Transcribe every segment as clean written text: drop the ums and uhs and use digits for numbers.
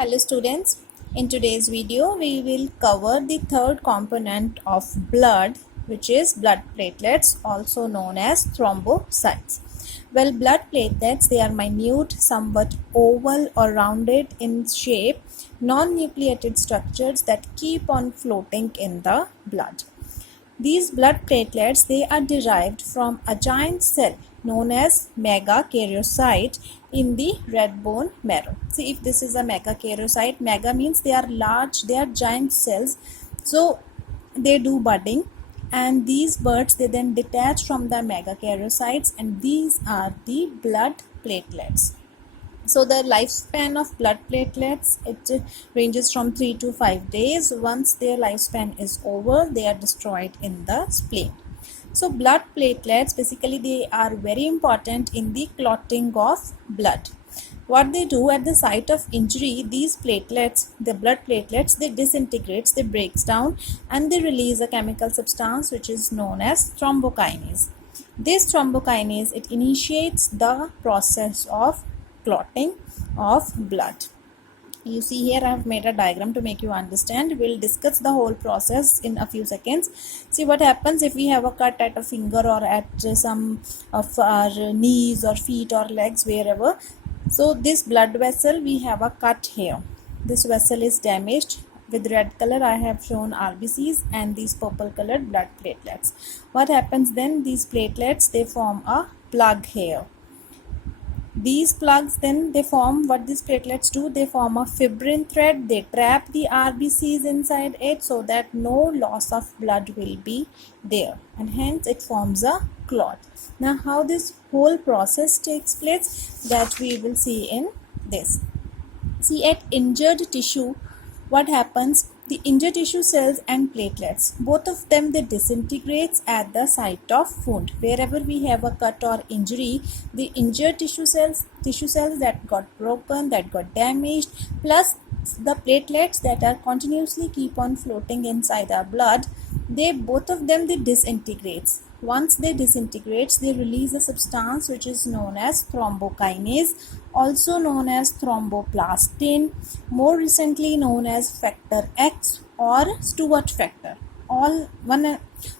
Hello students, in today's video we will cover the third component of blood, which is blood platelets, also known as thrombocytes. Well, blood platelets, they are minute, somewhat oval or rounded in shape, non-nucleated structures that keep on floating in the blood. These blood platelets, they are derived from a giant cell known as megakaryocyte in the red bone marrow. See, if this is a megakaryocyte, mega means they are large, they are giant cells, so they do budding, and these buds, they then detach from the megakaryocytes, and these are the blood platelets. So the lifespan of blood platelets, it ranges from 3 to 5 days. Once their lifespan is over, they are destroyed in the spleen. So blood platelets, basically they are very important in the clotting of blood. What they do at the site of injury, these platelets, the blood platelets, they disintegrates, they breaks down, and they release a chemical substance which is known as thrombokinase. This thrombokinase, it initiates the process of clotting of blood. You see here I have made a diagram to make you understand. We'll discuss the whole process in a few seconds. See what happens if we have a cut at a finger or at some of our knees or feet or legs, wherever. So this blood vessel, we have a cut here. This vessel is damaged. With red color I have shown RBCs and these purple colored blood platelets. What happens then? These platelets, they form a plug here. These plugs, then they form, what these platelets do, they form a fibrin thread. They trap the RBCs inside it so that no loss of blood will be there, and hence it forms a clot. Now how this whole process takes place, that we will see in this. See, at injured tissue, what happens? The injured tissue cells and platelets, both of them, they disintegrates at the site of wound. Wherever we have a cut or injury, the injured tissue cells that got broken, that got damaged, plus the platelets that are continuously keep on floating inside our blood, they both of them, they disintegrates. Once they disintegrates, they release a substance which is known as thrombokinase, also known as thromboplastin, more recently known as factor X or Stewart factor. All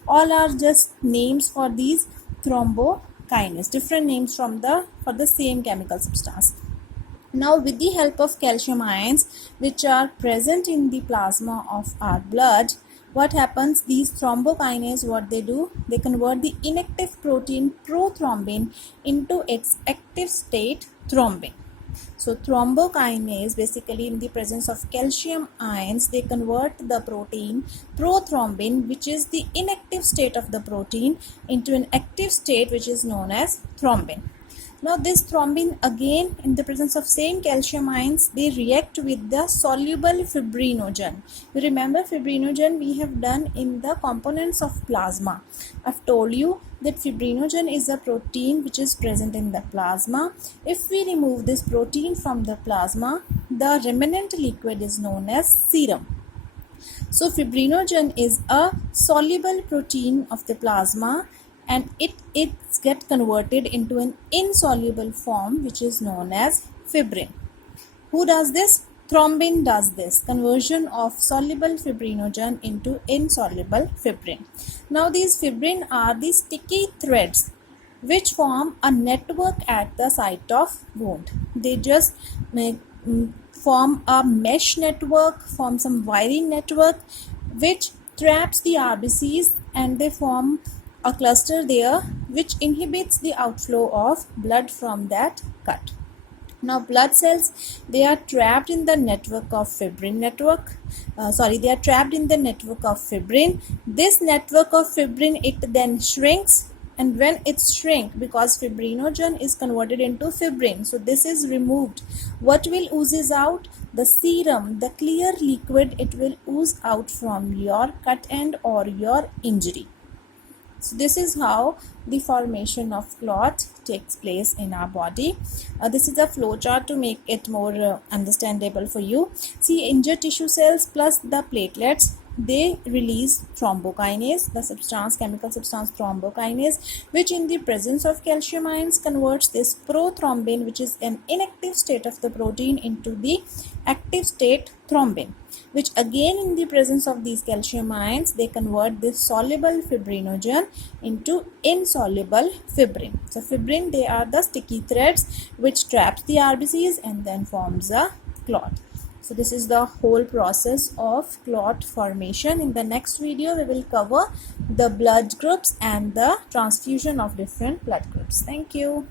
are just names for these thrombokinase, different names for the same chemical substance. Now, with the help of calcium ions which are present in the plasma of our blood, what happens? These thrombokinase, what they do, they convert the inactive protein prothrombin into its active state thrombin. So thrombokinase, basically in the presence of calcium ions, they convert the protein prothrombin, which is the inactive state of the protein, into an active state which is known as thrombin. Now this thrombin, again in the presence of same calcium ions, they react with the soluble fibrinogen. You remember fibrinogen we have done in the components of plasma. I've told you that fibrinogen is a protein which is present in the plasma. If we remove this protein from the plasma, the remnant liquid is known as serum. So fibrinogen is a soluble protein of the plasma, and it gets converted into an insoluble form which is known as fibrin. Who does this? Thrombin does this conversion of soluble fibrinogen into insoluble fibrin. Now these fibrin are the sticky threads which form a network at the site of wound. They just form a mesh network, form some wiring network which traps the RBCs, and they form a cluster there which inhibits the outflow of blood from that cut. Now blood cells, they are trapped in the network of fibrin they are trapped in the network of fibrin. This network of fibrin, it then shrinks, and when it shrinks, because fibrinogen is converted into fibrin, so this is removed. What will oozes out? The serum, the clear liquid, it will ooze out from your cut end or your injury. So this is how the formation of clot takes place in our body. This is a flow chart to make it more understandable for you. See, injured tissue cells plus the platelets, they release thrombokinase, the chemical substance thrombokinase, which in the presence of calcium ions converts this prothrombin, which is an inactive state of the protein, into the active state thrombin, which again in the presence of these calcium ions they convert this soluble fibrinogen into insoluble fibrin. So fibrin, they are the sticky threads which traps the RBCs and then forms a clot. So this is the whole process of clot formation. In the next video we will cover the blood groups and the transfusion of different blood groups. Thank you.